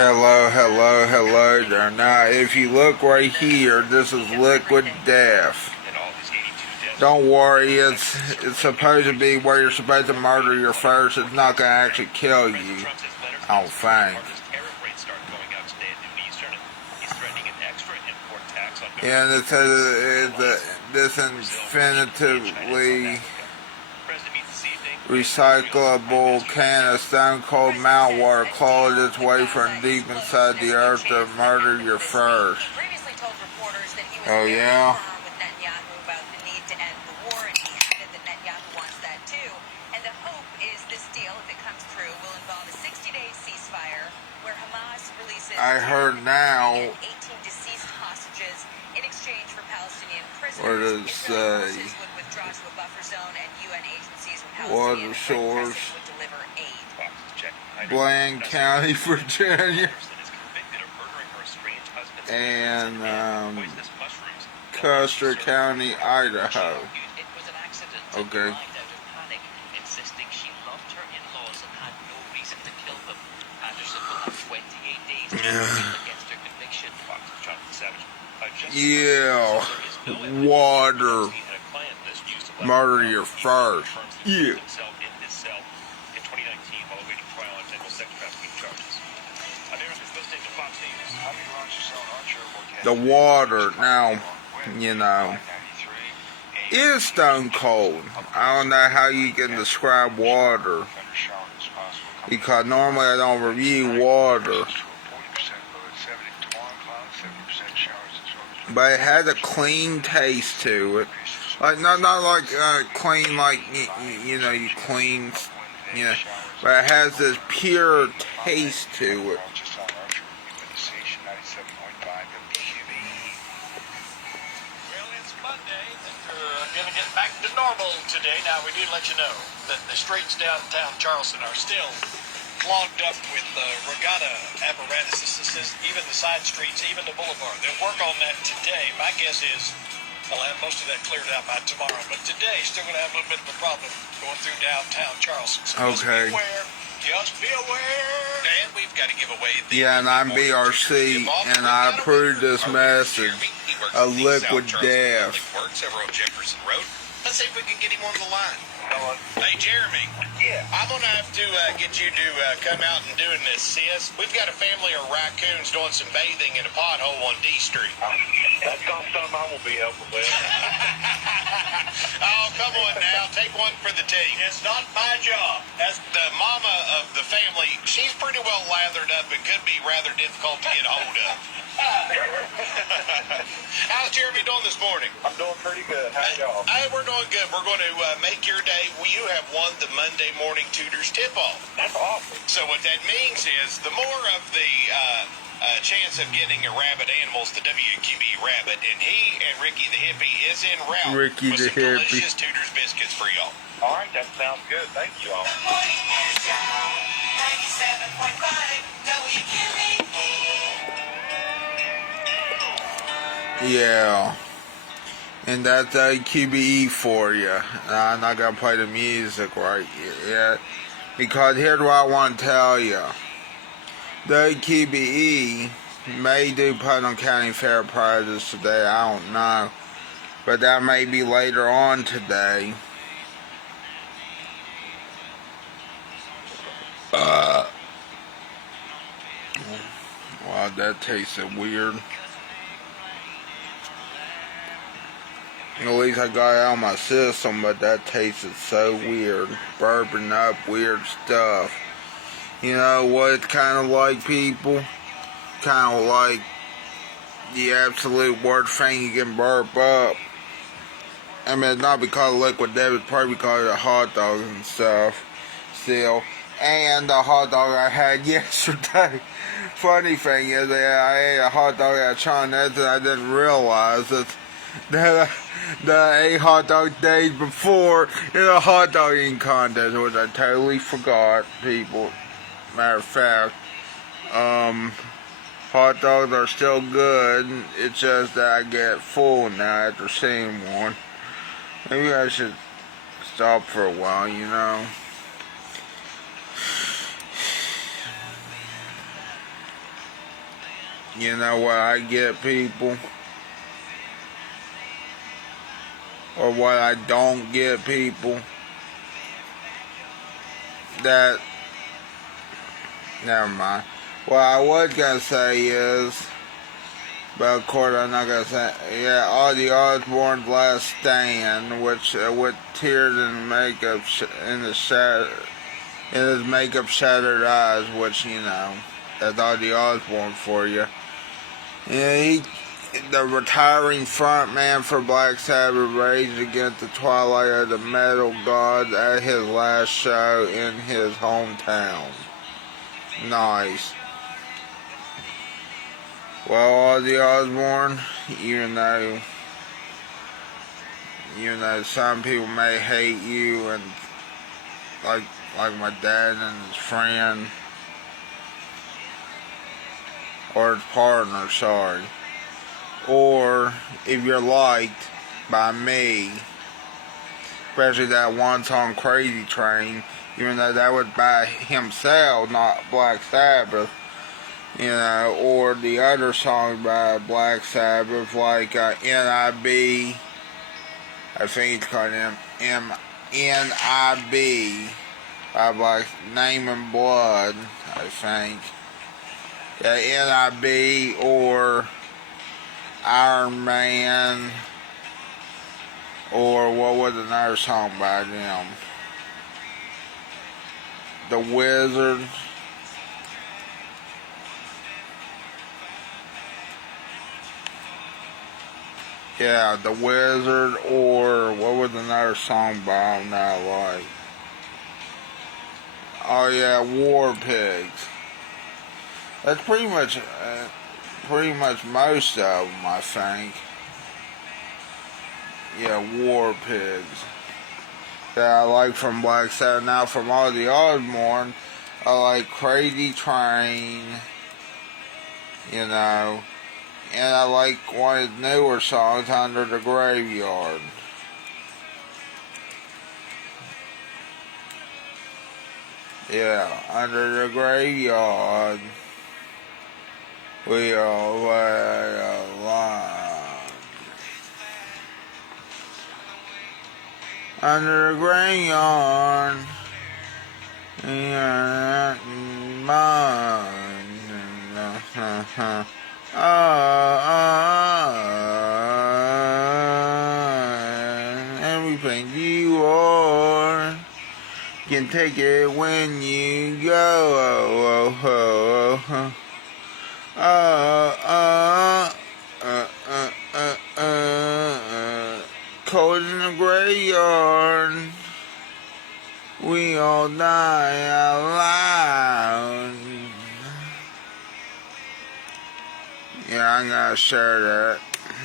Hello there. Now, if you look right here, this is liquid death. Don't worry, it's supposed to be where you're supposed to murder your first. It's not going to actually kill you, I don't think. And it says this infinitively recyclable can of stone cold meltwater claws its way from deep inside the earth to murder your first. Oh yeah? I heard now. What does it say? Water source. Bland County, Virginia. And Custer County, Idaho. Okay. Yeah. Water. Murder your first. Yeah. The water, now, you know, is stone cold. I don't know how you can describe water, because normally I don't review water. But it has a clean taste to it. Like, not like clean, like, you know, you clean, you know, but it has this pure taste to it. Gonna get back to normal today. Now, we do let you know that the streets downtown Charleston are still clogged up with regatta apparatuses, even the side streets, even the boulevard. They'll work on that today. My guess is they'll have most of that cleared out by tomorrow. But today, still going to have a little bit of a problem going through downtown Charleston. So okay. Just be aware. And we've got to give away the... Yeah, and I'm BRC, and I approved this message of liquid death. Let's see if we can get him on the line. Hey, Jeremy. Yeah. I'm going to have to get you to come out and doing this, sis. We've got a family of raccoons doing some bathing in a pothole on D Street. That's not something I will be helping with. Oh, come on now. Take one for the team. It's not my job. As the mama of the family, she's pretty well lathered up and could be rather difficult to get a hold of. How's Jeremy doing this morning? I'm doing pretty good. How y'all? Hey, we're doing good. We're going to make your day. Well, you have won the Monday Morning Tutors tip-off. That's awesome. So what that means is the more of the chance of getting a rabid animal is the WQB rabbit, and he and Ricky the Hippie is en route with some delicious Tutors biscuits for y'all. All right, that sounds good. Thank you all. The morning news show, 97.5 WQB. Yeah, and that's a QBE for you. I'm not gonna play the music right yet, because here's what I want to tell you. The QBE may do Putnam County Fair prizes today, I don't know, but that may be later on today. Wow, that tasted weird. At least I got it out of my system, but that tasted so weird. Burping up weird stuff. You know what it's kind of like, people? Kind of like the absolute worst thing you can burp up. I mean, it's not because of liquid death, it's probably because of the hot dogs and stuff. Still. And the hot dog I had yesterday. Funny thing is that I ate a hot dog at Chinese and I didn't realize that I ate hot dog days before in a hot dog eating contest, which I totally forgot, people. Matter of fact, hot dogs are still good. It's just that I get full now after seeing one. Maybe I should stop for a while, you know. You know what I get, people? Or what I don't get, people? That, never mind. What I was gonna say is, but of course I'm not gonna say, yeah, Ozzy Osbourne's Last Stand, which, with tears and makeup in his makeup shattered eyes, which, you know, that's Ozzy Osbourne for you. Yeah, the retiring frontman for Black Sabbath, raged against the twilight of the metal gods at his last show in his hometown. Nice. Well, Ozzy Osbourne, even though some people may hate you, and like my dad and his friend, or his partner, sorry. Or if you're liked by me, especially that one song Crazy Train, even though that was by himself, not Black Sabbath, you know, or the other songs by Black Sabbath, like NIB, I think it's called NIB, by Black, Name and Blood, I think. Yeah, NIB, or Iron Man, or what was another song by them? The Wizard. Yeah, The Wizard, or what was another song by them that I like? Oh yeah, War Pigs. That's pretty much most of them, I think. Yeah, War Pigs. That I like from Black Sabbath. Now from Ozzy Osbourne, I like Crazy Train, you know, and I like one of his newer songs, Under the Graveyard. Yeah, Under the Graveyard, we all lay alone. Under the graveyard, you're mine. Everything you are, can take it when you go. Cold in the graveyard, we all die out loud. Yeah, I'm gonna share that.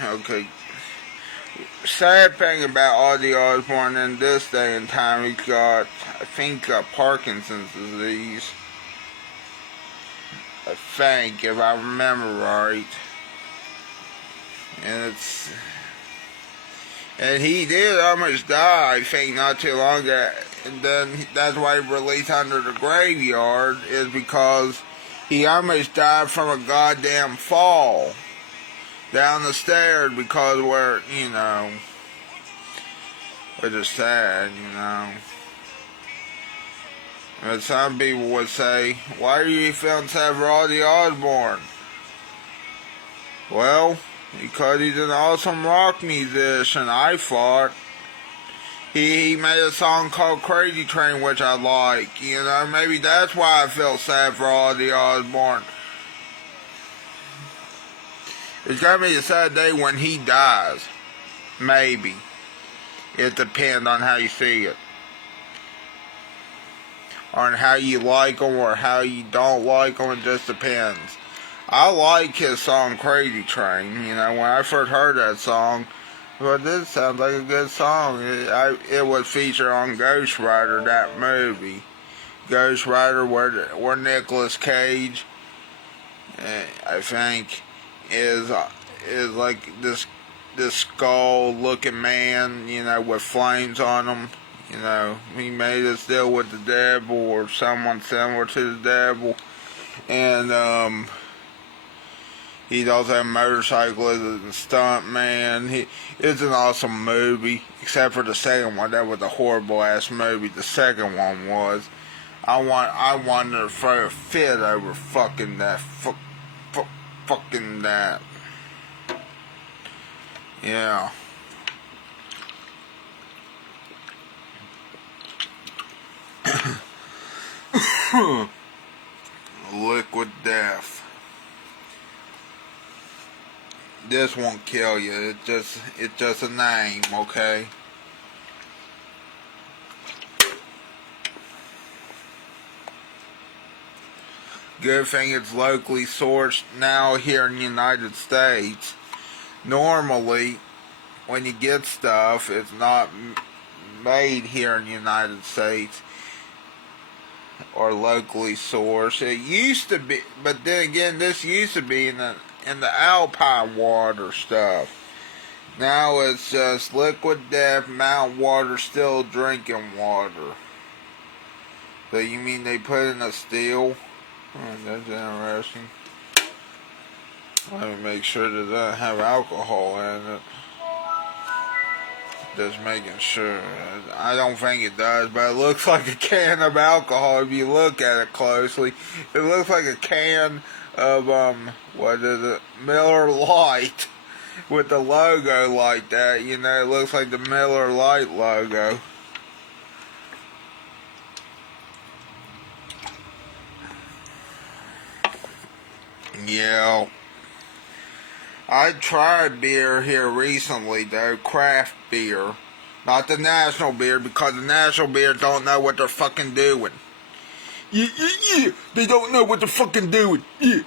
Okay. Sad thing about Ozzy Osbourne in this day and time, he's got, I think, Parkinson's disease. I think, if I remember right. And he did almost die, I think, not too long ago. And then that's why he released Under the Graveyard, is because he almost died from a goddamn fall down the stairs, because we're, you know, which is sad, you know. But some people would say, why are you feeling sad for Ozzy Osbourne? Well, because he's an awesome rock musician, I thought. He made a song called Crazy Train, which I like, you know. Maybe that's why I feel sad for Ozzy Osbourne. It's gonna be a sad day when he dies. Maybe. It depends on how you see it. On how you like him or how you don't like him, it just depends. I like his song Crazy Train. You know, when I first heard that song, well, this sounds like a good song. It was featured on Ghost Rider, that movie. Ghost Rider, where Nicolas Cage, I think, is like this skull-looking man, you know, with flames on him. You know, he made this deal with the devil or someone similar to the devil, and He's also a motorcyclist and stuntman. It's an awesome movie, except for the second one. That was a horrible ass movie. The second one was. I wanted to throw a fit over fucking that. Fucking that. Yeah. Liquid death. This won't kill you. It's just a name, okay? Good thing it's locally sourced now here in the United States. Normally, when you get stuff, it's not made here in the United States or locally sourced. It used to be, but then again, this used to be in the Alpine water stuff. Now it's just liquid death, mountain water, still drinking water. So you mean they put in a still? Oh, that's interesting. Let me make sure that doesn't have alcohol in it. Just making sure. I don't think it does, but it looks like a can of alcohol if you look at it closely. It looks like a can of, what is it? Miller Lite. With the logo like that, you know, it looks like the Miller Lite logo. Yeah. I tried beer here recently, though, craft beer. Not the national beer, because the national beer don't know what they're fucking doing. Yeah. They don't know what they're fucking doing. Yeah.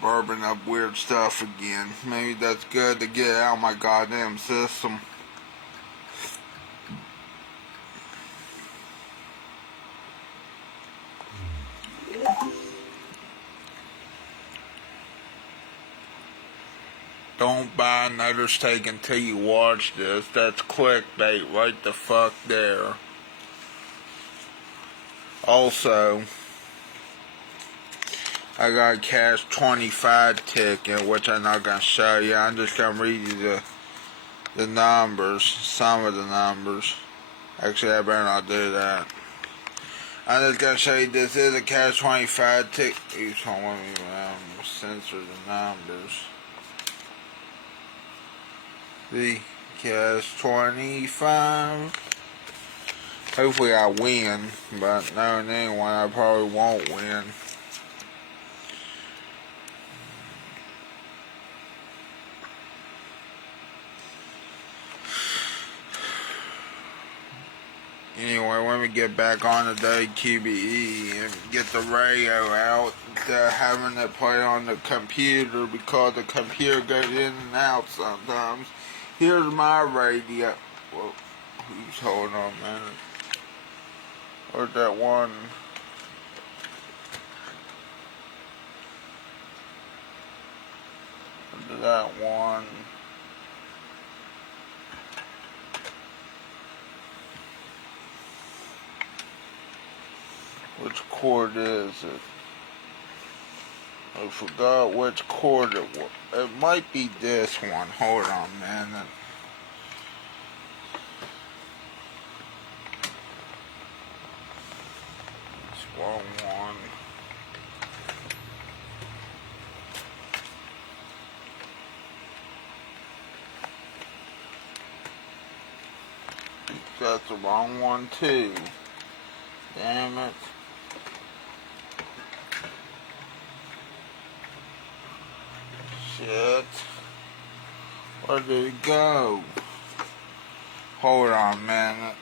Bourbon up weird stuff again. Maybe that's good to get out of my goddamn system. Don't buy another steak until you watch this. That's clickbait right the fuck there. Also, I got a cash 25 ticket, which I'm not going to show you. I'm just going to read you the numbers, some of the numbers. Actually, I better not do that. I'm just going to show you this is a cash 25 ticket. Each one, let me censor the numbers. The cash 25. Hopefully I win, but knowing anyone, I probably won't win. Anyway, let me get back on today, QBE, and get the radio out instead of having it play on the computer, because the computer goes in and out sometimes. Here's my radio. Whoa, who's holding on a minute? Where's that one? Where's that one? Which chord is it? I forgot which chord it was. It might be this one. Hold on, man. It's wrong one. That's the wrong one too. Damn it. Shit. Where did it go? Hold on, man.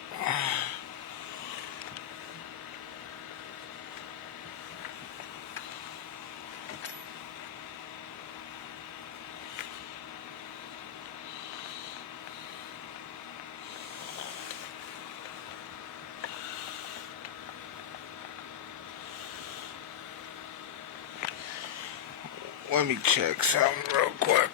Let me check something real quick.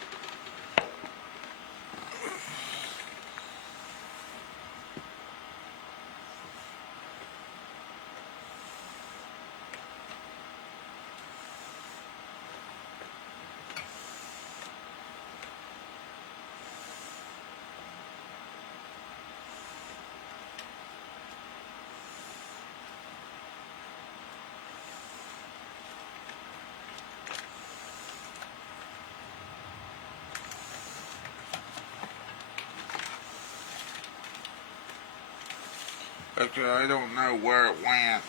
Actually, I don't know where it went.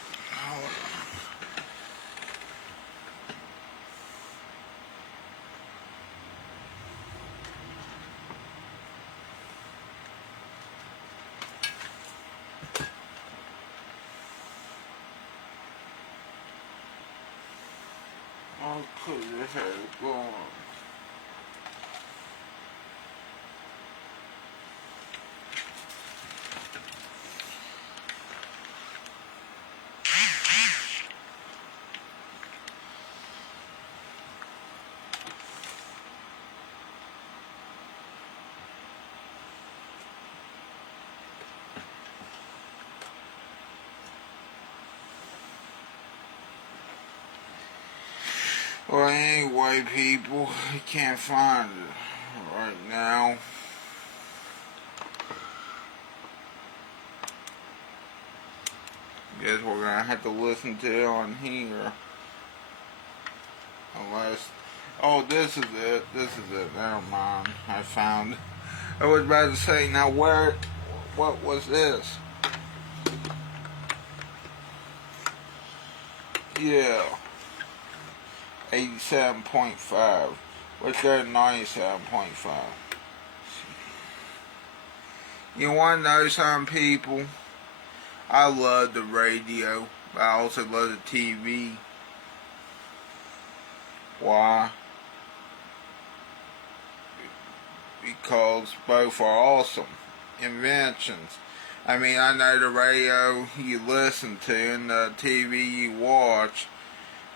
I'll put this head going. Well, anyway, people, I can't find it right now. Guess we're gonna have to listen to it on here. Unless, oh, this is it. This is it. Never mind. I found it. I was about to say, now what was this? Yeah. 87.5. Let's go to 97.5. You want to know something, people? I love the radio, but I also love the TV. Why? Because both are awesome inventions. I mean, I know the radio you listen to and the TV you watch.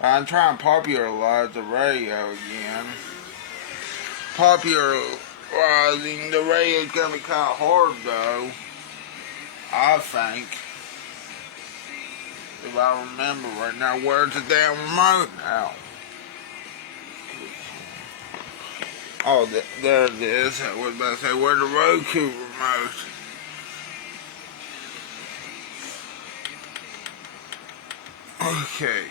I'm trying to popularize the radio again. Popularizing the radio is going to be kind of hard, though, I think. If I remember right now, where's the damn remote now? Oh, there it is. I was about to say, where's the Roku remote? Okay.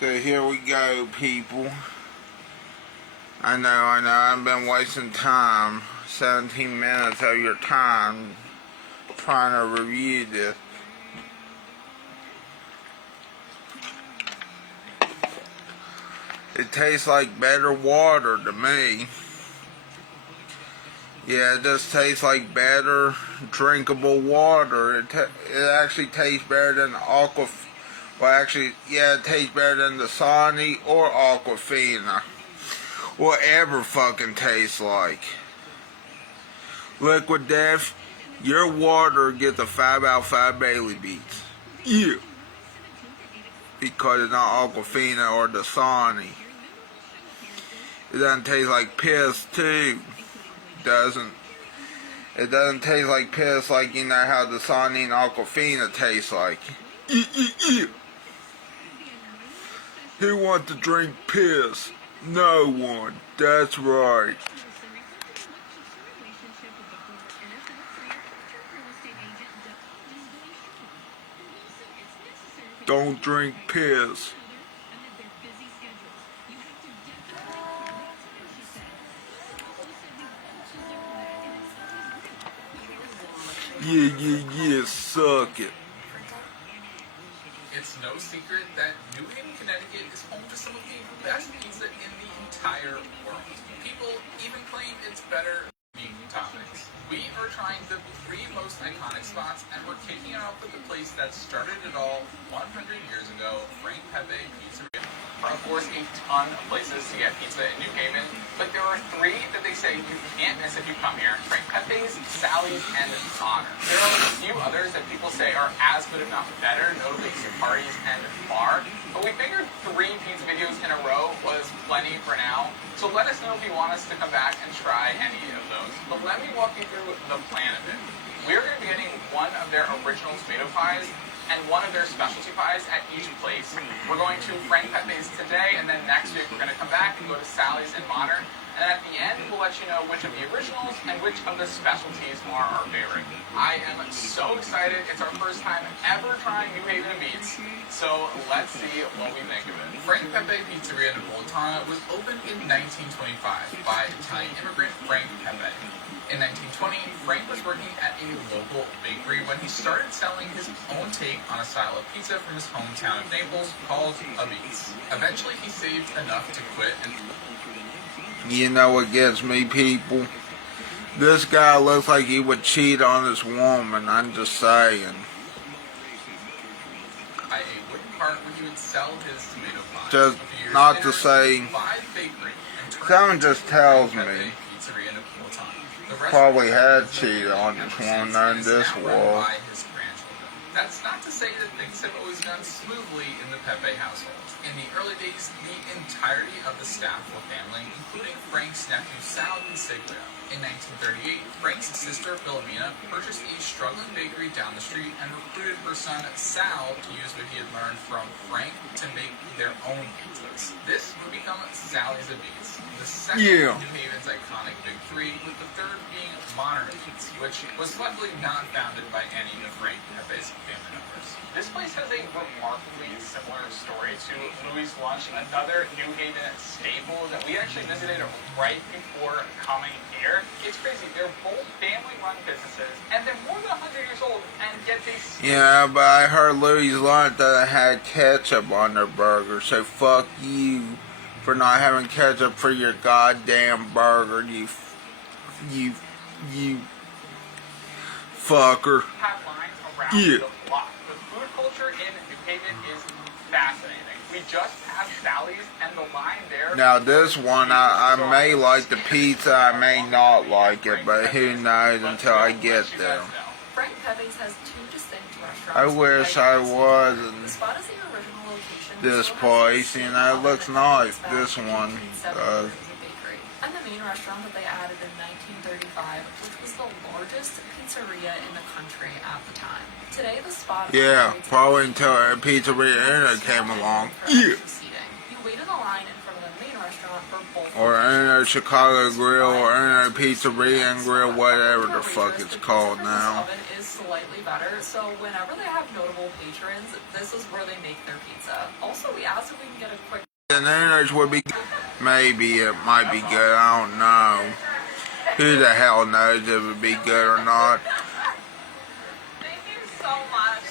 So here we go, people. I know, I've been wasting time. 17 minutes of your time trying to review this. It tastes like better water to me. Yeah, it just tastes like better drinkable water. It actually tastes better than Aquafina. Well, actually, yeah, it tastes better than the Dasani or Aquafina. Whatever fucking tastes like. Liquid Death, your water gets a 5 out of 5 Bailey Beats. Yeah. Because it's not Aquafina or Dasani. It doesn't taste like piss, too. It doesn't taste like piss like, you know, how Dasani and Aquafina taste like. Who wants to drink piss? No one. That's right. Don't drink piss. Yeah, suck it. It's no secret that New Haven, Connecticut is home to some of the best pizza in the entire world. People even claim it's better than meat toppings. We are trying the 3 most iconic spots, and we're kicking it off with the place that started it all 100 years ago, Frank Pepe Pizzeria. Of course, a ton of places to get pizza in New Haven, but there are 3 that they say you can't miss if you come here: Frank Pepe's, Sally's, and Honor. There are a few others that people say are as good if not better, notably Supari's and Bar, but we figured 3 pizza videos in a row was plenty for now, so let us know if you want us to come back and try any of those. But let me walk you through the plan of it. We're going to be getting one of their original tomato pies and one of their specialty pies at each place. We're going to Frank Pepe's today, and then next week we're going to come back and go to Sally's and Bonner. And at the end, we'll let you know which of the originals and which of the specialties are our favorite. I am so excited. It's our first time ever trying New Haven Meats. So let's see what we think of it. Frank Pepe Pizzeria in Napolitana was opened in 1925 by Italian immigrant Frank Pepe. In 1920, Frank was working at a local bakery when when he started selling his own take on a style of pizza from his hometown of Naples called a Beats. Eventually, he saved enough to quit and... You know what gets me, people? This guy looks like he would cheat on his woman, I'm just saying. ...a wooden cart where he would sell his tomato pies. Just not to say... Someone just tells me probably had cheated on his woman on this wall. That's not to say that things have always gone smoothly in the Pepe household. In the early days, the entirety of the staff were family, including Frank's nephew Sal and Siglia. In 1938, Frank's sister Philomena purchased a struggling bakery down the street and recruited her son Sal to use what he had learned from Frank to make their own pizzas. This would become Sally's Beats, the second of New Haven's iconic Big Three, with the third being Modern Beats, which was luckily not founded by any of Frank Pepe's family members. This place has a remarkably similar story to Louis' Lunch, another New Haven staple that we actually visited right before coming here. It's crazy. They're both family-run businesses, and they're more than 100 years old, and yet they still... Yeah, but I heard Louis' Lunch that had ketchup on their burger, so fuck you for not having ketchup for your goddamn burger, you fucker. Have lines around the block. The food culture in New Haven is fascinating. We just have Sally's, and the line there... Now this one, I may like the pizza, I may not like it, but who knows until I get there. Frank Pepe's has two distinct restaurants. I wish I was in The spot is the original location. this place, you know, it looks nice, this one does. And the main restaurant that they added in 1935, which was the largest pizzeria in the country at the time. Today, the spot... Yeah, probably until a pizzeria came along. Yeah. You wait in the line in front of the main restaurant for both... Or in a Chicago Grill, or in a Pizzeria and Grill, whatever the fuck it's called now. The oven is slightly better, so whenever they have notable patrons, this is where they make their pizza. Also, we asked if we can get a quick... And then would be, maybe it might be good, I don't know. Who the hell knows if it would be good or not. Thank you so much.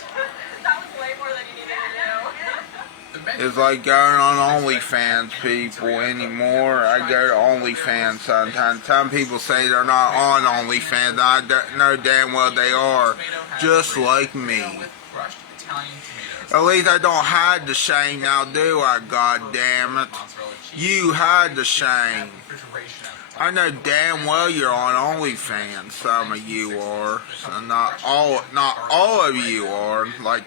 That was way more than you needed to do. It's like going on OnlyFans, people, anymore. I go to OnlyFans sometimes. Some people say they're not on OnlyFans. I know damn well they are. Just like me. At least I don't hide the shame now, do I, goddammit? You hide the shame. I know damn well you're on OnlyFans, some of you are. So not all of you are. Like,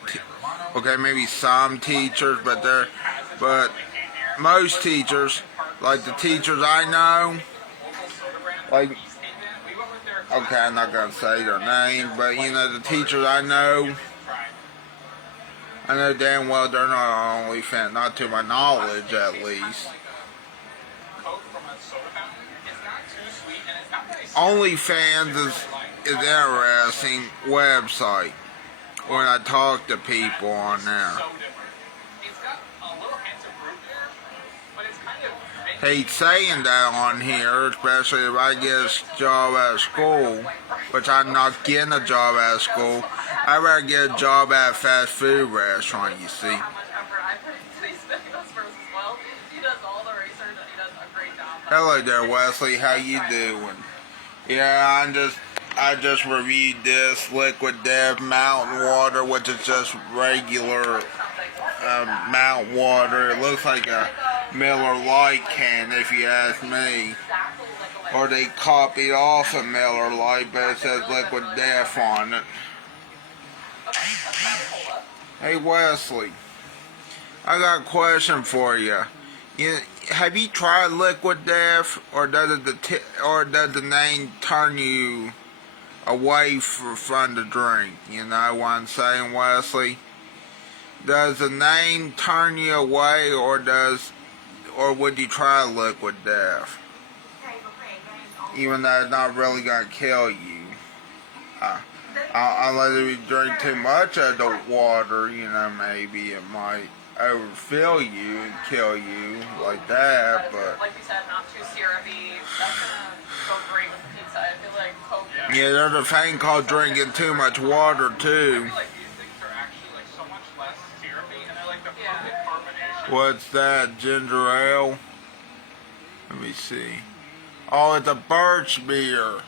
okay, maybe some teachers, but most teachers, like the teachers I know, like, okay, I'm not gonna say their name, but you know, the teachers I know damn well they're not on OnlyFans, not to my knowledge at least. OnlyFans is an interesting website when I talk to people on there. Hate saying that on here, especially if I get a job at school, which I'm not getting a job at school. I'd rather get a job at a fast food restaurant, you see. Hello there, Wesley. How you doing? Yeah, I just reviewed this Liquid Death Mountain Water, which is just regular mountain water. It looks like a Miller Lite can, if you ask me. Or they copied off a Miller Lite, but it says Liquid Death on it. Hey Wesley, I got a question for you. Have you tried Liquid Death, or does the name turn you away from the drink? You know what I'm saying, Wesley? Does the name turn you away, or would you try Liquid Death? Even though it's not really gonna kill you. Unless you drink too much of the water, you know, maybe it might overfill you and kill you like that, but... Like you said, not too syrupy. That's gonna go great with the pizza. I feel like Coke Yeah, there's a thing called drinking too much water too. Like these things are actually like so much less syrupy, and they're like the perfect carbonation. What's that? Ginger ale? Let me see. Oh, it's a birch beer.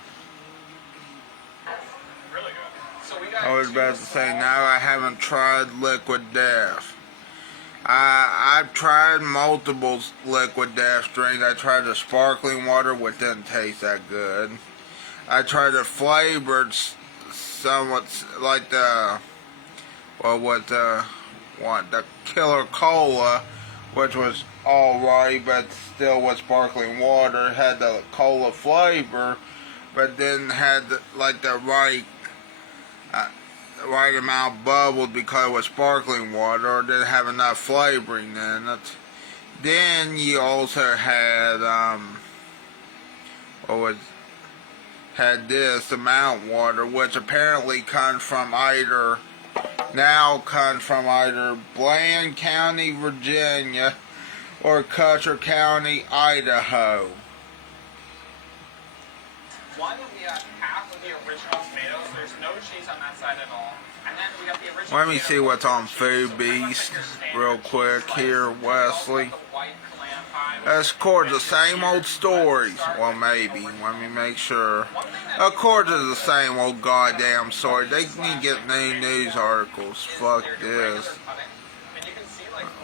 Really good. So we got. I was about to say, no, I haven't tried Liquid Death. I've tried multiple Liquid Death drinks. I tried the sparkling water, which didn't taste that good. I tried the flavored, somewhat like the, the Killer Cola, which was alright, but still was sparkling water. It had the cola flavor, but then had the right amount of bubbles because it was sparkling water, or didn't have enough flavoring in it. Then you also had the mountain water, which apparently comes from either Bland County, Virginia, or Custer County, Idaho. One, we got half of the original tomatoes. There's no cheese on that side at all. And then we got the original. Let me see what's on Food Beast real quick here, Wesley. Of course, the same old stories. Well, maybe. Let me make sure. Of course, it's the same old goddamn story. They need to get new news articles. Fuck this.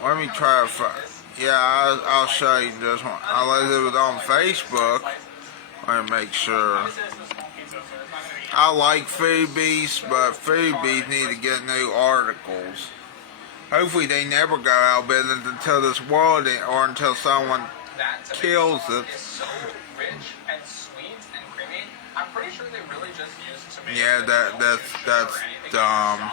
Let me try to find. Yeah, I'll show you this one. Unless it was on Facebook. Let me make sure. I like Food Beast, but Food Beast need to get new articles. Hopefully they never go out of business until this world, or until someone kills it. Yeah, that's dumb.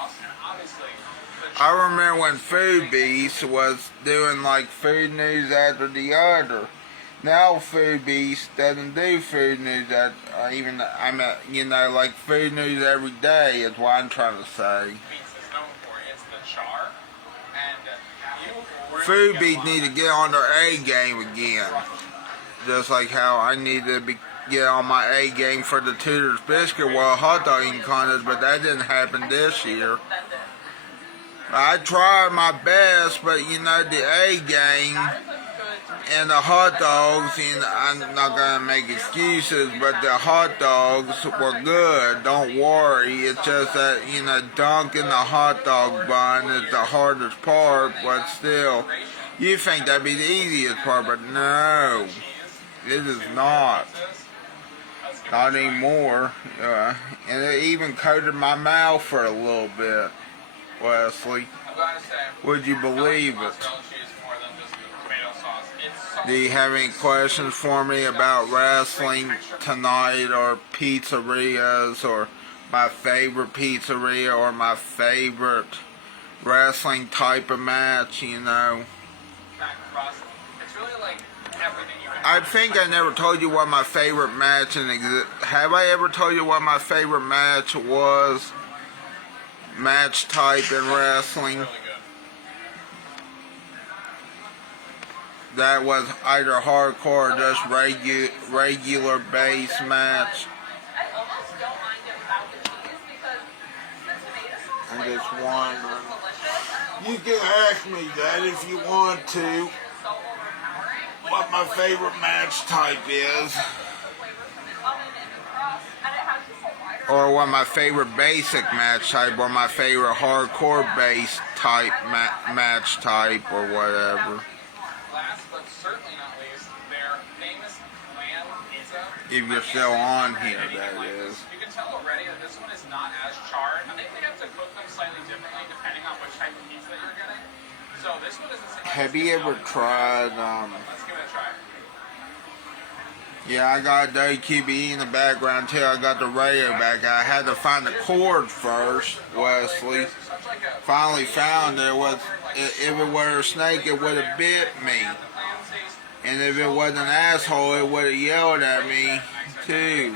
I remember when Food Beast was doing like food news after the other. Now Food Beast doesn't do food news like food news every day is what I'm trying to say. Food Beast need to get on their A game again. Just like how I need to get on my A game for the Tudor's Biscuit World hot dog eating contest, but that didn't happen this year. I tried my best, but the A game and the hot dogs, I'm not going to make excuses, but the hot dogs were good, don't worry. It's just that, dunking the hot dog bun is the hardest part, but still, you think that'd be the easiest part, but no, it is not. Not anymore. And it even coated my mouth for a little bit, Wesley. Would you believe it? Do you have any questions for me about wrestling tonight, or pizzerias, or my favorite pizzeria, or my favorite wrestling type of match, I think I never told you what my favorite match have I ever told you what my favorite match was? Match type in wrestling? That was either hardcore or just regular base match. I'm just wondering. You can ask me that if you want to. What my favorite match type is. Or what my favorite basic match type, or my favorite hardcore base type match type, or whatever. Last but certainly not least, their famous clam pizza. If you're still on here, that is. You can tell already that this one is not as charred. I think they have to cook them slightly differently depending on which type of pizza that you're getting. So this one doesn't seem like have you ever tried, Let's give it a try. Yeah, I got WQBE in the background too. I got the radio back. I had to find the cord first, Wesley. Finally found it. If it were a snake, it would have bit me. And if it wasn't an asshole, it would have yelled at me too.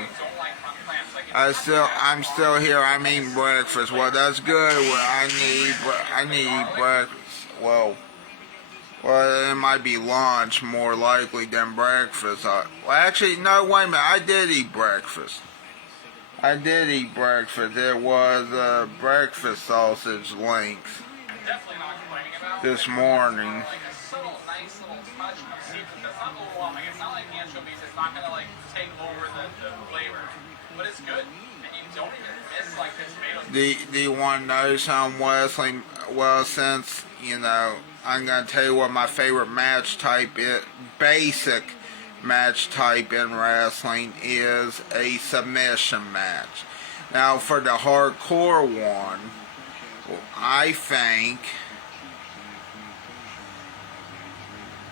I'm still here. I'm eating breakfast. Well, that's good. I need to eat breakfast. Well, it might be lunch more likely than breakfast. Well, actually, no, wait a minute. I did eat breakfast. I did eat breakfast. It was breakfast sausage links Definitely not complaining about. this morning. Like a subtle, nice little touch of seafood that's not overwhelming. It's not like anchovies. It's not gonna like take over the flavor, but it's good, and you don't even miss like the tomatoes. Do you want to know something, Wesley? Well, since, you know, I'm going to tell you what my favorite match type is. Basic match type in wrestling is a submission match. Now, for the hardcore one, I think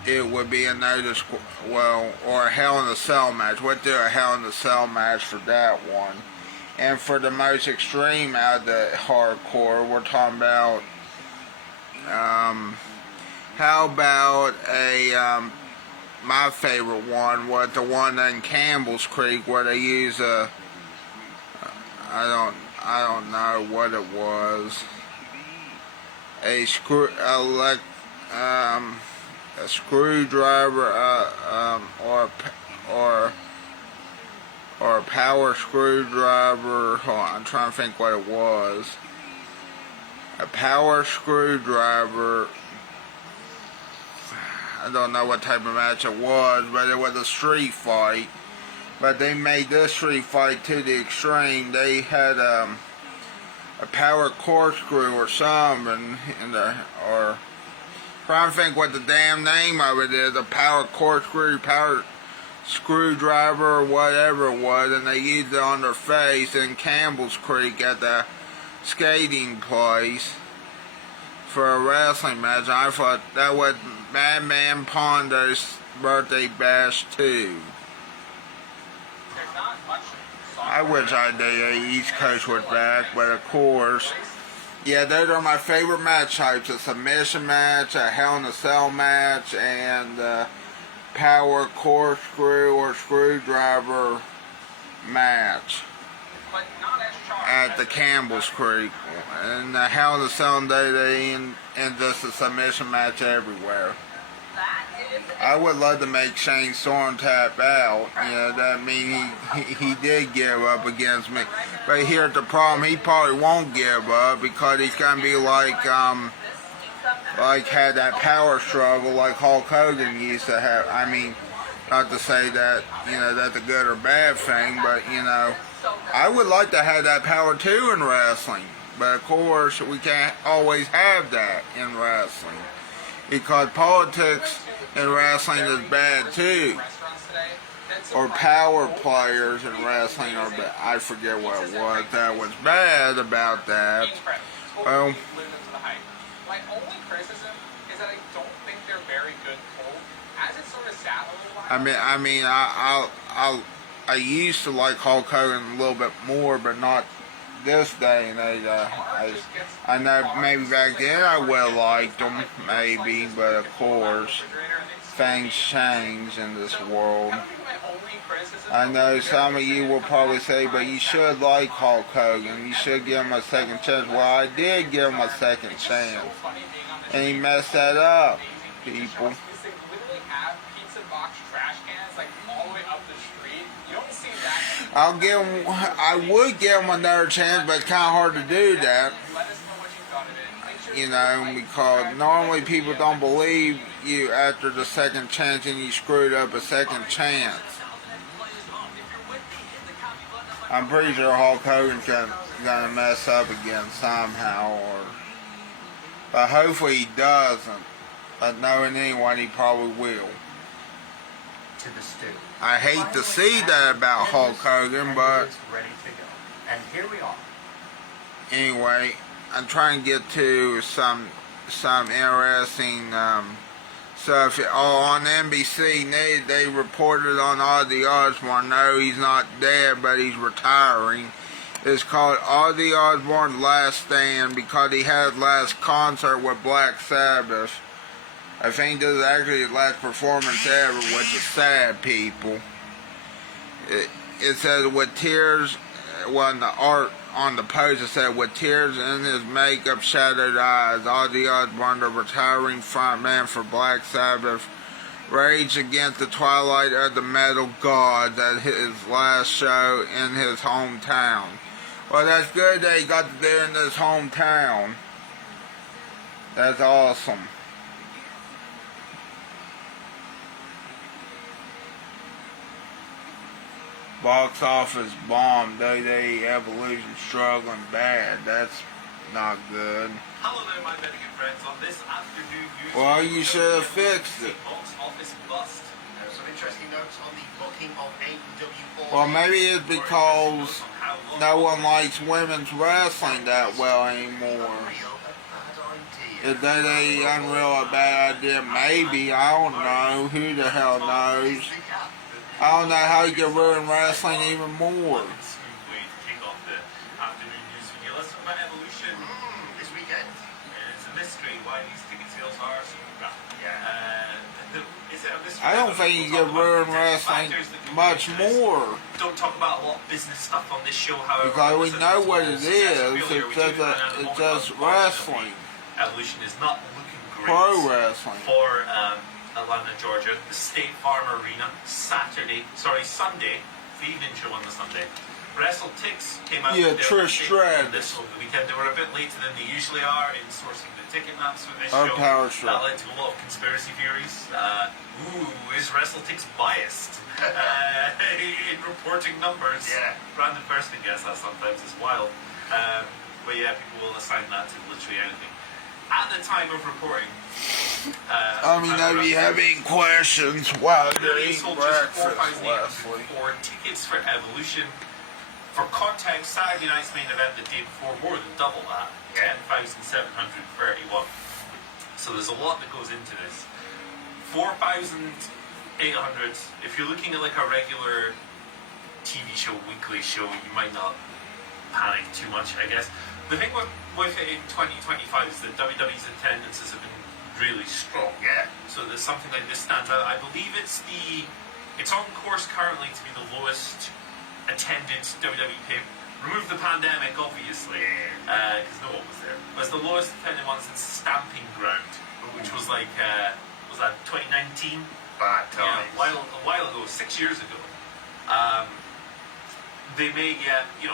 it would be a notice, well, or a Hell in a Cell match. We'll do a Hell in a Cell match for that one. And for the most extreme out of the hardcore, we're talking about, how about a, my favorite one was the one in Campbell's Creek where they use a, I don't know what it was, a screwdriver, or a power screwdriver. Hold on, I'm trying to think what it was. A power screwdriver. I don't know what type of match it was, but it was a street fight. But they made this street fight to the extreme. They had a power corkscrew or something in the, or trying to think what the damn name of it is. A power corkscrew, power screwdriver, or whatever it was, and they used it on their face in Campbell's Creek at the skating place for a wrestling match. I thought that was Madman Pondo's birthday bash too. I wish I did a East Coast was back, but of course, yeah, those are my favorite match types: a submission match, a Hell in a Cell match, and power corkscrew or screwdriver match at the Campbell's Creek. And the Hell in a Cell day, they and just a submission match everywhere. I would love to make Shane Storm tap out. You know, that mean he did give up against me. But here's the problem: he probably won't give up because he's gonna be like had that power struggle like Hulk Hogan used to have. I mean, not to say that, you know, that's a good or bad thing, but, you know, I would like to have that power too in wrestling. But of course, we can't always have that in wrestling, because politics in wrestling is bad too. Or power players in wrestling are bad. I forget what it was that was bad about that. Well, my only criticism is that I don't think they're very good cold. As it sort of sat a little while. I used to like Hulk Hogan a little bit more, but not this day and age. I know maybe back then I would have liked them, maybe, but of course things change in this world. I know some of you will probably say, but you should like Hulk Hogan. You should give him a second chance. Well, I did give him a second chance, and he messed that up, people. I would give him another chance, but it's kind of hard to do that. You know, because normally people don't believe you after the second chance and you screwed up a second chance. I'm pretty sure Hulk Hogan's gonna mess up again somehow, but hopefully he doesn't. But knowing anyone, he probably will. I hate to see that about Hulk Hogan, but and here we are. Anyway, I'm trying to get to some interesting stuff. On NBC, they reported on Ozzy Osbourne. No, he's not dead, but he's retiring. It's called Ozzy Osbourne's Last Stand because he had his last concert with Black Sabbath. I think this is actually his last performance ever, which is sad, people. It says with tears, well, in the art on the post it said, with tears in his makeup shadowed eyes, Ozzy Osbourne, the retiring frontman for Black Sabbath, Rage Against the Twilight of the Metal Gods at his last show in his hometown. Well, that's good that he got to do it in his hometown. That's awesome. Box office bomb. WWE Evolution struggling bad. That's not good. Hello there, my very good friends. On this afternoon news, Well, you should have fixed it. box office bust. Some interesting notes on the booking of AEW. Well, maybe it's because no one likes women's wrestling that well anymore. Is that a unreal a bad idea? Maybe. I don't know. Who the hell knows? I don't know how you can ruin wrestling even more. Smooth way to kick off the afternoon news video. Let's talk about Evolution. This weekend. It's a mystery why these ticket sales are so rapid. Is it a mystery? I don't think you can ruin wrestling much more. Don't talk about a lot of business stuff on this show, however. Because we listen know to what the it success is. of failure, we do find out at the It's moment, just unfortunately, wrestling. Evolution is not looking great. Pro wrestling. For Atlanta, Georgia, the State Farm Arena, Sunday, the evening show on the Sunday. WrestleTix came out. Yeah, with their Trish update Stratus. This over the weekend. They were a bit later than they usually are in sourcing the ticket maps for this Or show. Power Strip. That led to a lot of conspiracy theories. Is WrestleTix biased in reporting numbers? Yeah. Random person guess that sometimes is wild. But yeah, people will assign that to literally anything. At the time of reporting, I mean, I'd be having questions while you're they eating sold just breakfast, Wesley. 4,804 tickets for Evolution. For context, Saturday night's main event the day before, more than double that, 10,731. So there's a lot that goes into this. 4,800, if you're looking at like a regular TV show, weekly show, you might not panic too much, I guess. The thing with it in 2025 is that WWE's attendances have been really strong. Yeah. So there's something like this stands out. I believe it's on course currently to be the lowest attended WWE pay. Remove the pandemic, obviously, because no one was there. But it's the lowest attended one since Stamping Ground, which was like, was that 2019? Bad Yeah, times. a while ago, 6 years ago. They may get, who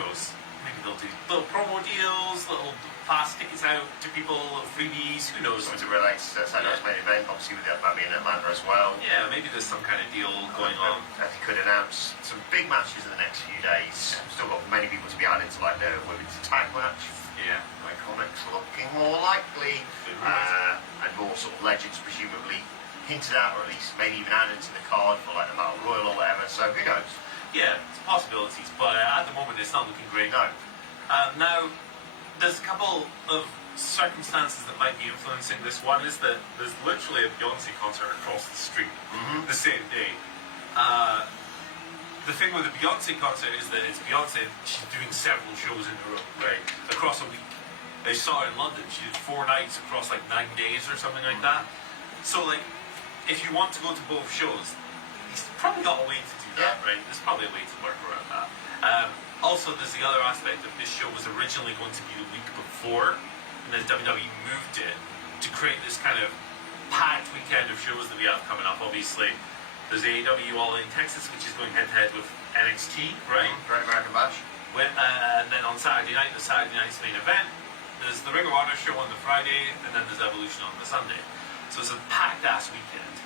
knows? Maybe they'll do little promo deals, little pass tickets out to people, little freebies, who knows? So it relates to Saturday's main event, obviously with that being in Atlanta as well. Yeah, maybe there's some kind of deal going on. I think could announce some big matches in the next few days. Still got many people to be added to like the women's tag match. Yeah. Iconics looking more likely, and more sort of legends presumably hinted at, or at least maybe even added to the card for like the Battle Royal or whatever. So who knows? Yeah, it's possibilities, but at the moment it's not looking great. No. Now, there's a couple of circumstances that might be influencing this. One is that there's literally a Beyonce concert across the street the same day. The thing with the Beyonce concert is that it's Beyonce, she's doing several shows in a row, right? Across a week. I saw her in London, she did 4 nights across like 9 days or something like that. So like, if you want to go to both shows, he's probably got a way to do that, right? There's probably a way to work around that. Also, there's the other aspect of this show was originally going to be the week before, and then WWE moved it to create this kind of packed weekend of shows that we have coming up. Obviously, there's AEW All In Texas, which is going head-to-head with NXT, right? Great American Bash. And then on Saturday night, the Saturday night's main event, there's the Ring of Honor show on the Friday, and then there's Evolution on the Sunday. So it's a packed-ass weekend.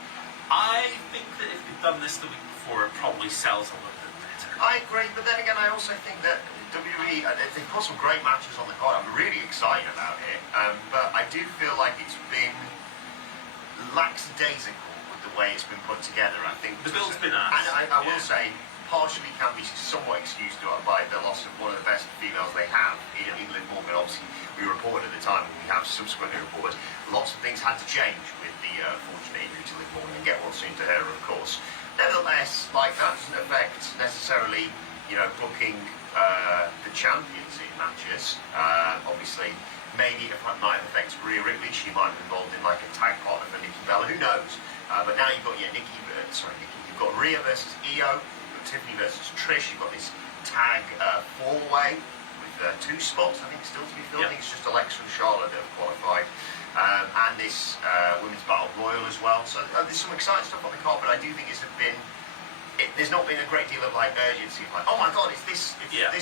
I think that if they'd done this the week before, it probably sells a little bit better. I agree, but then again, I also think that WWE, they've put some great matches on the card. I'm really excited about it, but I do feel like it's been lackadaisical with the way it's been put together. I think The build's been asked. And I will say, partially can be somewhat excused by the loss of one of the best females they have in Liv Morgan. Obviously, we reported at the time, and we have subsequently reported, lots of things had to change with the fortunate injury to Liv Morgan and get well soon to her, of course. Nevertheless, like that doesn't affect necessarily, booking the champions in matches. Obviously, maybe it might affect Rhea Ripley. She might be involved in like a tag partner for Nikki Bella. Who knows? But now you've got you've got Rhea versus Io. Tiffany versus Trish. You've got this tag 4-way with 2 spots, I think, still to be filled. I Yep. think it's just Alexa and Charlotte that have qualified. And this Women's Battle Royal as well. So there's some exciting stuff on the card, but I do think there's not been a great deal of like urgency, like, oh my god, it's this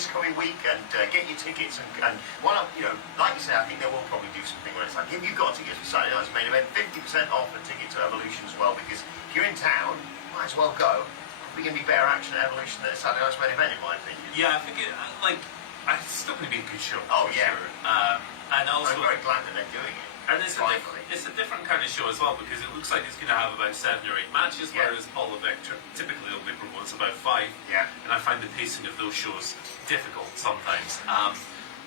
coming week, and get your tickets, and why not, like you say, I think they will probably do something where it's like, if you've got tickets for Saturday night's main event, 50% off a ticket to Evolution as well, because if you're in town, you might as well go. We're going to be better action at Evolution than a Saturday night's main event, in my opinion. Yeah, I think it's still going to be a good show. Oh yeah. Sure. And also, I'm very glad that they're doing it. and it's a different kind of show as well, because it looks like it's going to have about 7 or 8 matches, Yeah. whereas Paul Levesque typically only promotes about 5. Yeah. And I find the pacing of those shows difficult sometimes.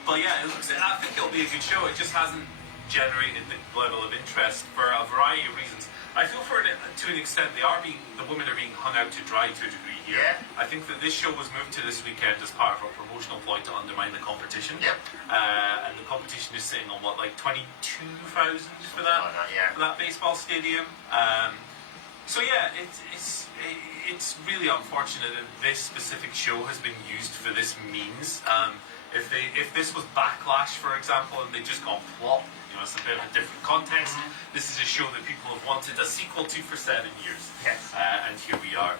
But yeah, I think it'll be a good show. It just hasn't generated the level of interest for a variety of reasons. I feel to an extent the women are being hung out to dry to a degree here. Yeah. I think that this show was moved to this weekend as part of a promotional ploy to undermine the competition. Yep. And the competition is sitting on like 22,000 for that, Like that, yeah. for that baseball stadium. So yeah, it's really unfortunate that this specific show has been used for this means. If this was Backlash, for example, and they just gone flop, it's a bit of a different context. This is a show that people have wanted a sequel to for 7 years. Yes. And here we are.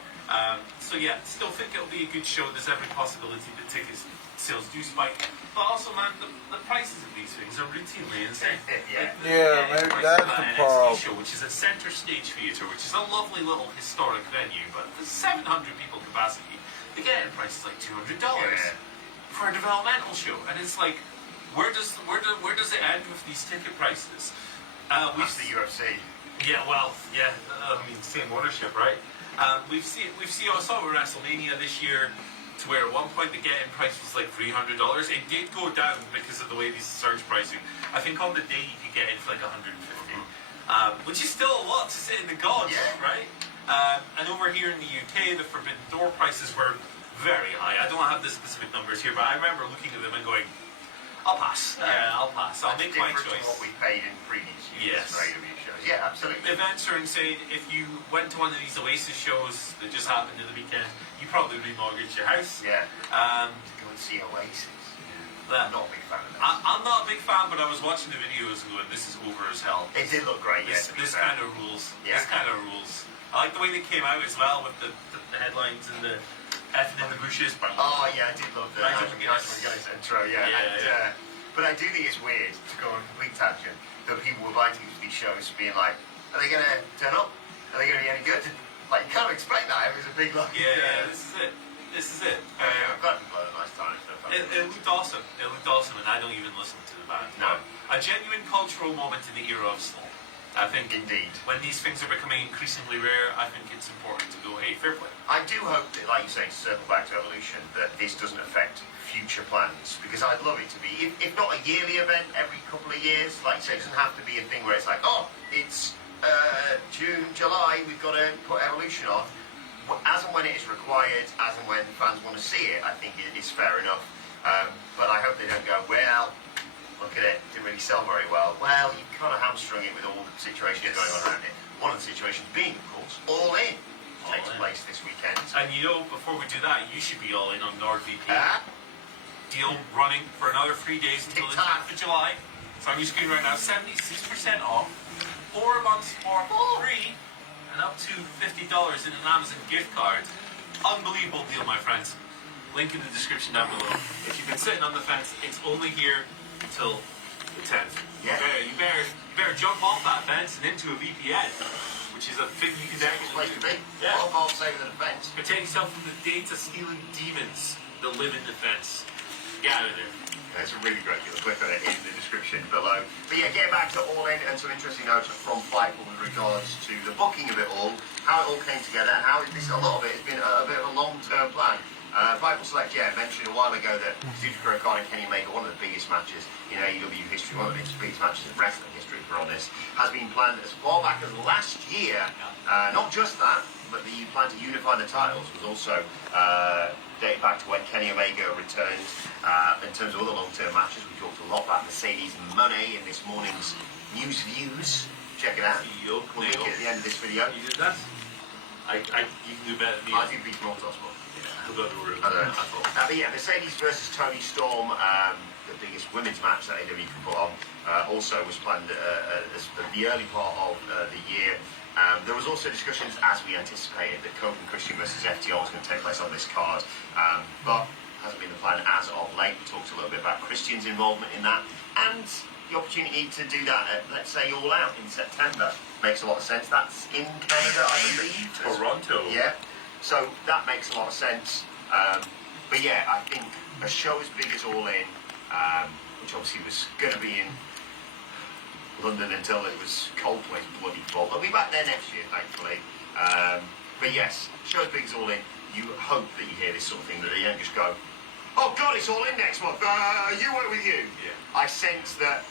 So yeah, still think it'll be a good show. There's every possibility that ticket sales do spike. But also, man, the prices of these things are routinely insane. Yeah. Yeah, maybe that's the problem. Show, which is a Centre Stage Theatre, which is a lovely little historic venue, but there's 700 people capacity. The get-in price is like $200 for a developmental show, and it's like, where does it end with these ticket prices? That's the UFC. Yeah, well, yeah, I mean, same ownership, right? We've seen. I saw it with WrestleMania this year, to where at one point the get-in price was like $300. It did go down because of the way these surge pricing. I think on the day you could get in for like $150, which is still a lot to sit in the gods, right? And over here in the UK, the Forbidden Door prices were very high. I don't have the specific numbers here, but I remember looking at them and going, I'll pass. I'll pass. I'll make my choice. What we paid in previous years for AW shows. Yeah, absolutely. Events are insane. If you went to one of these Oasis shows that just happened in the weekend, you probably remortgaged your house. Yeah. Go and see Oasis. I'm not a big fan of that. I'm not a big fan, but I was watching the videos and going, this is over as hell. It did look great, This kind of rules. Yeah. This kind of rules. I like the way they came out as well with the headlines and the effing in the bushes. Oh yeah, I did love the Nigel McGuinness intro, but I do think it's weird, to go on a complete tangent, that people were buying tickets for these shows being like, are they going to turn up? Are they going to be any good? Like, you can't expect that if it's a big like... Yeah, this is it. I'm glad we had a nice time and stuff. It looked awesome. It looked awesome, and I don't even listen to the band. No. A genuine cultural moment in the era of soul. I think Indeed. when these things are becoming increasingly rare, I think it's important to go, hey, fair play. I do hope that, like you say, to circle back to Evolution, that this doesn't affect future plans, because I'd love it to be, if not a yearly event every couple of years, like you say, it doesn't have to be a thing where it's like, oh, it's June, July, we've got to put Evolution on. As and when it is required, as and when fans want to see it, I think it is fair enough. But I hope they don't go, well, look at it, didn't really sell very well. Well, you kind of hamstrung it with all the situations going on around it. One of the situations being, of course, All In takes place this weekend. And before we do that, you should be all in on NordVPN. Deal running for another 3 days until the 10th of July. It's on your screen right now, 76% off, 4 months for free, and up to $50 in an Amazon gift card. Unbelievable deal, my friends. Link in the description down below. If you've been sitting on the fence, it's only here until the 10th. Yeah. You better jump off that fence and into a VPN, which is a thing you can Safest place to be. Yeah. All saving the defence. Protect yourself from the data-stealing demons that live in the fence. Get out of there. There's a really great deal. Click on it in the description below. But yeah, getting back to All In and some interesting notes from Fightful with regards to the booking of it all, how it all came together, and how a lot of it has been a bit of a long-term plan. Fightful Select, mentioned a while ago that Kazuchika Okada and Kenny Omega, one of the biggest matches in AEW history, one of the biggest matches in wrestling history, for on this, has been planned as far back as last year. Not just that, but the plan to unify the titles was also dated back to when Kenny Omega returned. In terms of other long-term matches, we talked a lot about Mercedes Money in this morning's news views. Check it out. We'll link it at the end of this video. You did that? You can do better than me. I think beats Mortos more. I don't know. I don't know. But yeah, Mercedes versus Tony Storm, the biggest women's match that AEW can put on, also was planned as the early part of the year. There was also discussions, as we anticipated, that Kofi Christian versus FTR was going to take place on this card, but hasn't been the plan as of late. We talked a little bit about Christian's involvement in that, and the opportunity to do that at, let's say, All Out in September. Makes a lot of sense. That's in Canada, I believe. Toronto. Yeah. So that makes a lot of sense. But yeah, I think a show as big as All In, which obviously was going to be in London until it was Coldplay's bloody fault. They'll be back there next year, thankfully. But yes, show as big as All In. You hope that you hear this sort of thing, that they don't just go, oh God, it's All In next month. You work with you. Yeah. I sense that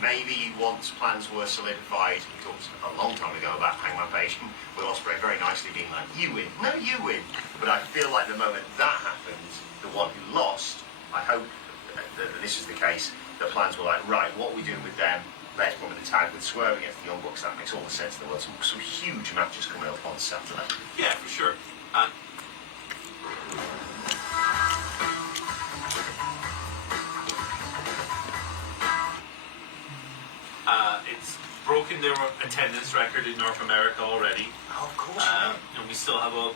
maybe once plans were solidified, we talked a long time ago about Hangman Page and Will Ospreay very nicely being like, you win, no, you win. But I feel like the moment that happens, the one who lost, I hope that this is the case, that plans were like, right, what are we doing with them? Let's put them in the tag with Swerve against the Young Bucks. That makes all the sense in the world. Some huge matches coming up on Saturday. Yeah, for sure. It's broken their attendance record in North America already. Oh, of course. And we still have 5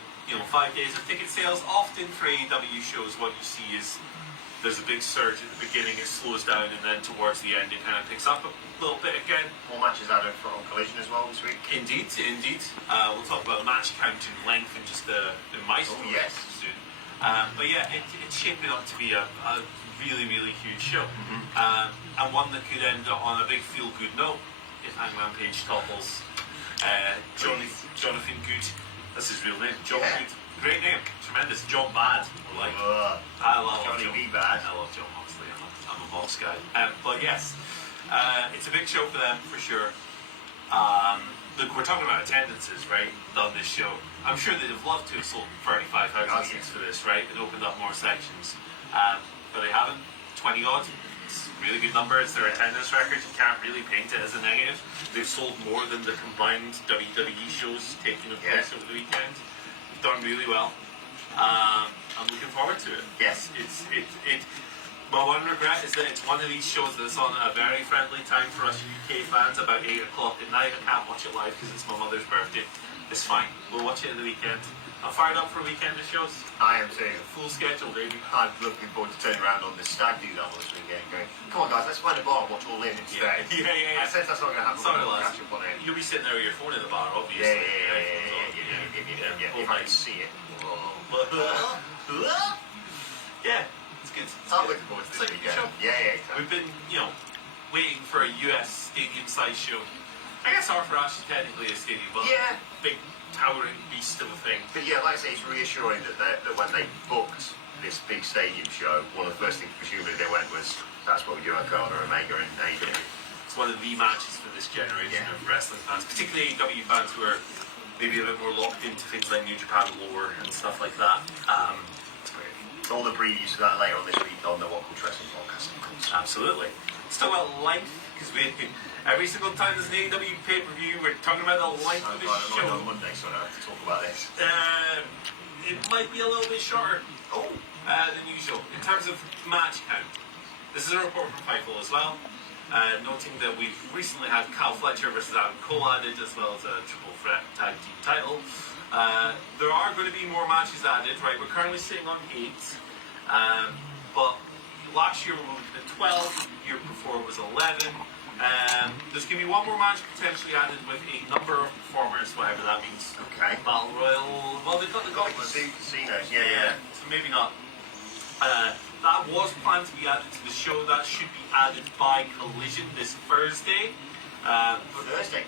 days of ticket sales. Often for AEW shows, what you see is there's a big surge at the beginning, it slows down, and then towards the end it kind of picks up a little bit again. More matches added on Collision as well this week. Indeed. We'll talk about match count and length in just in my story soon. But yeah, it's shaping up to be a really, really huge show. And one that could end on a big feel-good note if Hangman Page topples Jonathan Good. That's his real name, John Good. Great name, tremendous. John Bad. I love Johnny John. B. Bad. I love John Moxley. I'm a Mox guy. But yes, it's a big show for them for sure. Look, we're talking about attendances, right, on this show. I'm sure they'd have loved to have sold 35,000 seats for this, right? It opened up more sections. But they haven't. 20 odd. It's a really good number. It's their attendance record. You can't really paint it as a negative. They've sold more than the combined WWE shows taking place over the weekend. They've done really well. I'm looking forward to it. Yes. My one regret is that it's one of these shows that's on a very friendly time for us UK fans, about 8 o'clock at night. I can't watch it live because it's my mother's birthday. It's fine. We'll watch it in the weekend. I'm fired up for a weekend of shows. I am too. Full schedule, baby. I'm looking forward to turning around on the stag do that this weekend going, come on guys, let's find a bar and watch All In instead. Yeah. I sense that's not going to happen. Sorry, We'll lads. catch up on it. You'll be sitting there with your phone in the bar, obviously. Yeah. If I can see it. Yeah, it's good. I'm looking forward to It's this like a good weekend. show. Yeah, exactly. We've been, waiting for a US stadium-sized show. I guess Arthur Ashe is technically a stadium, but big towering beast of a thing. But yeah, like I say, it's reassuring that when they booked this big stadium show, one of the first things presumably they went was, that's what we do at Okada, Omega, and AEW. It's one of the matches for this generation of wrestling fans, particularly AEW fans who are maybe a bit more locked into things like New Japan lore and stuff like that. It's great. All the previews of that later on this week on the What Culture Wrestling podcast. Absolutely. Let's talk about length, because every single time there's an AEW pay-per-view, we're talking about the length of the show. On Monday, so I don't have to talk about this. It might be a little bit shorter than usual in terms of match count. This is a report from Fightful as well, noting that we've recently had Cal Fletcher versus Adam Cole added, as well as a triple threat tag team title. There are going to be more matches added, right? We're currently sitting on 8, but last year we moved to 12, the year before it was 11. There's going to be one more match potentially added with a number of performers, whatever that means. Okay. Battle Royal. Well, they've got the gauntlets. Casinos, yeah. So maybe not. That was planned to be added to the show. That should be added by Collision this Thursday. Thursday.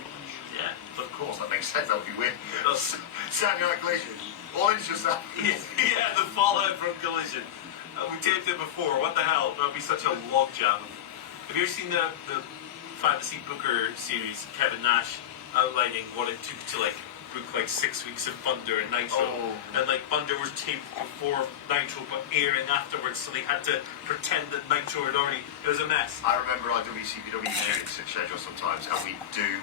Yeah. Of course, that makes sense. That would be weird. That's- Saturday Night Collision. All in just that. Yeah, the fallout from Collision. We taped it before. What the hell? That would be such a logjam. Have you ever seen the Fantasy Booker series, Kevin Nash outlining what it took to book 6 weeks of Thunder and Nitro, and Thunder was taped before Nitro but airing afterwards, so they had to pretend that Nitro had already. It was a mess. I remember our WCPW schedule sometimes, and we do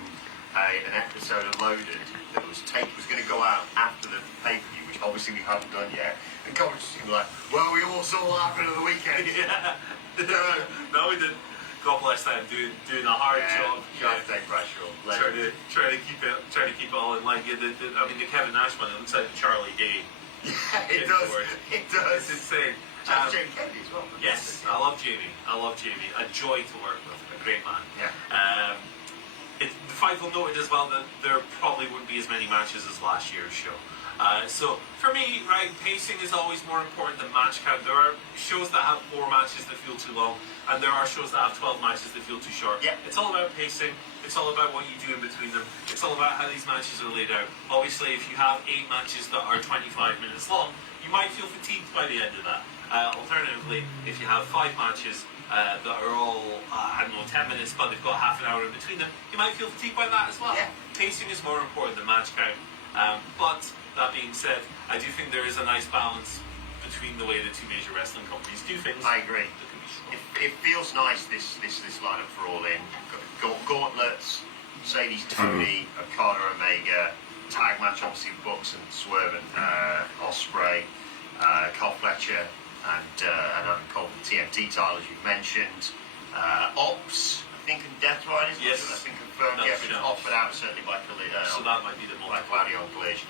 an episode of Loaded that was going to go out after the pay-per-view, which obviously we haven't done yet. And comments just seemed like, well, we all saw what happened at the weekend. Yeah. No, we didn't. God bless them doing a hard job. Trying to take pressure off. Try to keep it all in line. Yeah, I mean the Kevin Nash one, it looks like the Charlie Day. Yeah, it does. It does. It's insane. Jamie Kennedy as well. Yes, I love Jamie. A joy to work with. A great man. Yeah. The Fightful noted as well that there probably wouldn't be as many matches as last year's show. So for me, right, pacing is always more important than match count. There are shows that have 4 matches that feel too long, and there are shows that have 12 matches that feel too short. Yeah. It's all about pacing. It's all about what you do in between them. It's all about how these matches are laid out. Obviously, if you have 8 matches that are 25 minutes long, you might feel fatigued by the end of that. Alternatively, if you have 5 matches that are all, 10 minutes, but they've got half an hour in between them, you might feel fatigued by that as well. Yeah. Pacing is more important than match count. But that being said, I do think there is a nice balance between the way the 2 major wrestling companies do things. I agree. That can be strong. It feels nice, this lineup for All In. Gauntlets, Sadie's Tony, Okada Omega, tag match obviously Bucks and Swerve and Ospreay, Carl Fletcher and Adam Cole for the TNT title as you've mentioned. Ops, I think, and Death Riders. Yes. That's been confirmed. That's Been shown. offered out certainly by So that might be the by most. Claudio and Collision.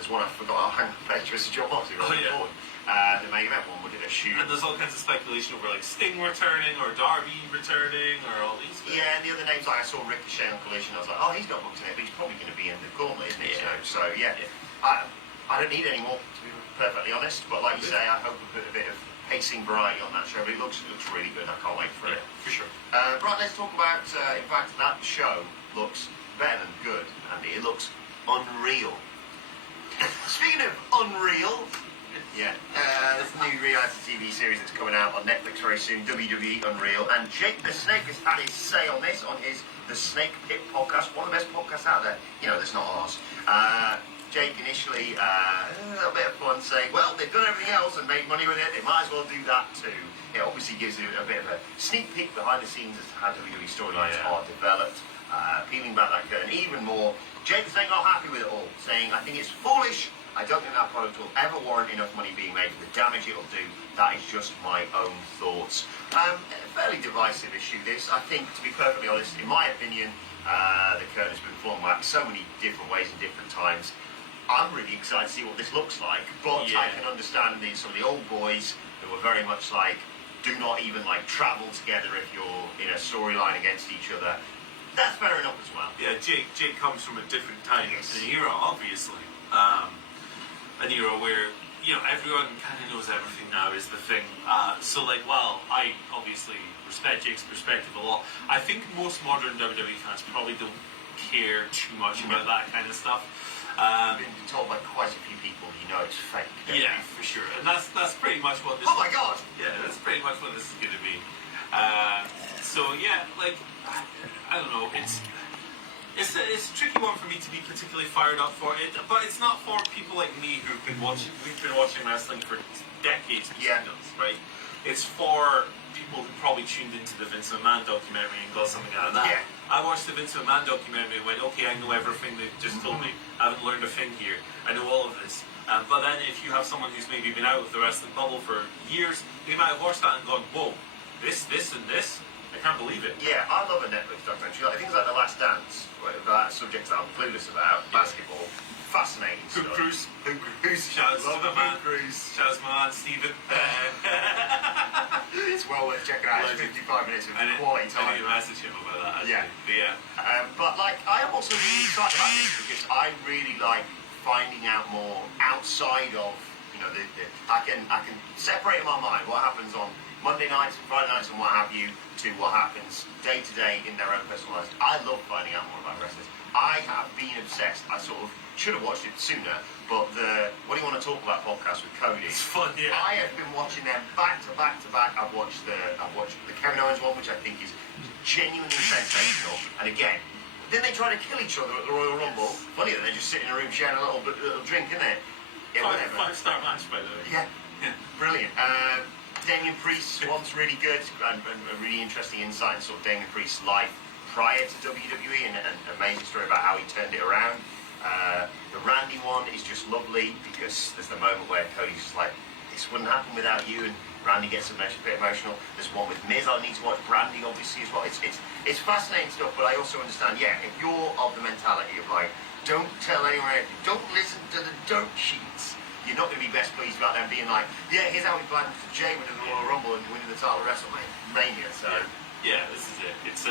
There's one I forgot. Hang Fletcher versus John Moxley. Oh, yeah. The main event one, we did a shoot. And there's all kinds of speculation over like Sting returning or Darby returning or all these things. Yeah, and the other names, like I saw Ricochet on Collision, I was like, oh, he's not booked in it, but he's probably going to be in the gauntlet, isn't he? Yeah. So yeah. I don't need any more, to be perfectly honest, but like you say, I hope we put a bit of pacing variety on that show, but it looks really good. I can't wait for it. For sure. Right, let's talk about, in fact, that show looks better than good, Andy. It looks unreal. Speaking of unreal, there's a new reality TV series that's coming out on Netflix very soon, WWE Unreal, and Jake the Snake has had his say on this on his The Snake Pit podcast, one of the best podcasts out there. You know, that's not ours. Jake initially, a little bit of fun, saying, well, they've done everything else and made money with it, they might as well do that too. It obviously gives you a bit of a sneak peek behind the scenes as to how WWE storylines are developed, peeling back that curtain even more. Jake the Snake not happy with it all, saying, I think it's foolish. I don't think that product will ever warrant enough money being made for the damage it'll do. That is just my own thoughts. A fairly divisive issue, this. I think, to be perfectly honest, in my opinion, the curtain has been flung back so many different ways and different times. I'm really excited to see what this looks like, but I can understand some of the old boys who are very much like, do not even like travel together if you're in a storyline against each other. That's fair enough as well. Yeah, Jake comes from a different time, an era, obviously. An era where, you know, everyone kind of knows everything now is the thing. So, like, while I obviously respect Jake's perspective a lot, I think most modern WWE fans probably don't care too much about that kind of stuff. I've been told by quite a few people, you know, it's fake. Yeah, for sure. And that's pretty much what this Oh my god! Yeah, that's pretty much what this is going to be. So, yeah, like, I don't know, it's a tricky one for me to be particularly fired up for it, but it's not for people like me we've been watching wrestling for decades between us, right? It's for people who probably tuned into the Vince McMahon documentary and got something out of that. Yeah. I watched the Vince McMahon documentary and went, okay, I know everything they've just told me. I haven't learned a thing here. I know all of this. But then if you have someone who's maybe been out of the wrestling bubble for years, they might have watched that and gone, whoa, this, and this? I can't believe it. Yeah, I love a Netflix documentary. Like, things like The Last Dance, about subjects that I'm clueless about, basketball, fascinating Hoop stuff. Cruise. Shouts to the man. Cruise. Shouts to my man, Stephen. It's well worth checking out. It's 55 minutes of quality I time. need to message him about that, actually. Yeah. But yeah. But like, I am also really excited about this because I really like finding out more outside of, you know, I can separate in my mind what happens on Monday nights and Friday nights and what have you to what happens day to day in their own personal lives. I love finding out more about wrestlers. I have been obsessed. I sort of should have watched it sooner, but the What Do You Want to Talk About podcast with Cody. It's fun, yeah. I have been watching them back to back to back. I've watched the Kevin Owens one, which I think is genuinely sensational. And again, then they try to kill each other at the Royal Rumble. Funny that they just sit in a room sharing a little drink, isn't it? Yeah, whatever. 5-star match, by the way. Yeah, brilliant. Damien Priest's one's really good and a really interesting insight in sort of Damien Priest's life prior to WWE and an amazing story about how he turned it around. The Randy one is just lovely because there's the moment where Cody's just like, this wouldn't happen without you, and Randy gets a bit emotional. There's one with Miz. I need to watch Brandy obviously as well. It's fascinating stuff, but I also understand, yeah, if you're of the mentality of like, don't tell anyone, don't listen to the dirt sheets, you're not going to be best pleased about them being like, yeah, here's how we planned for Jay winning the Royal Rumble and winning the title of WrestleMania. So Yeah, this is it. It's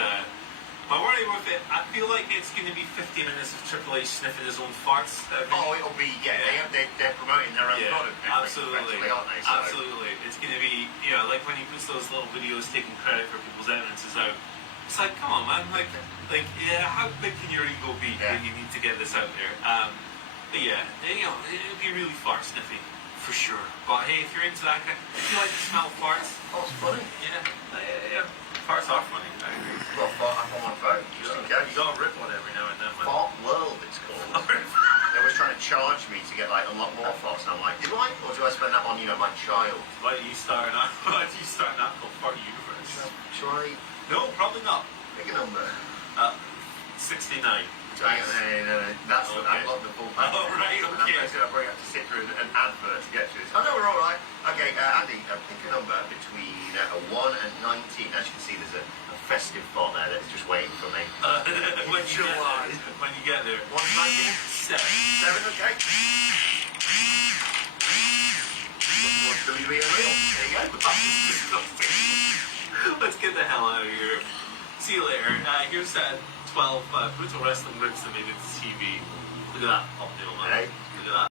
my worry with it, I feel like it's going to be 50 minutes of Triple H sniffing his own farts. it'll be, they're promoting their own product. Absolutely. Aren't they? So, Absolutely. It's going to be, like when he puts those little videos taking credit for people's entrances out. It's like, come on, man. Like, yeah, how big can your ego be when you need to get this out there? But yeah, it'll be really fart sniffing for sure. But hey, if you're into that, if you like to smell farts, it's funny. Yeah. Farts are funny. I agree. Well, fart up on my phone. Just in case. You gotta rip one every now and then, man. Fart World, it's called. They was trying to charge me to get like unlock more farts, and I'm like, do I, or do I spend that on my child? Why do you start an app called Fart Universe? Try. No, probably not. Pick a number. 69. That's Okay. I've got the full package. Oh, right, okay. I'm probably have to sit through an advert to get to this. Oh no, we're all right. Okay, Andy, pick a number between 1 and 19. As you can see, there's a festive font there that's just waiting for me. When you get there. 1 and 19? 7. 7, okay. What's WWE Unreal? There you go. Let's get the hell out of here. See you later. Here's 12 brutal wrestling rips that made it to TV. Look at that thumbnail, man. Hey. Look at that.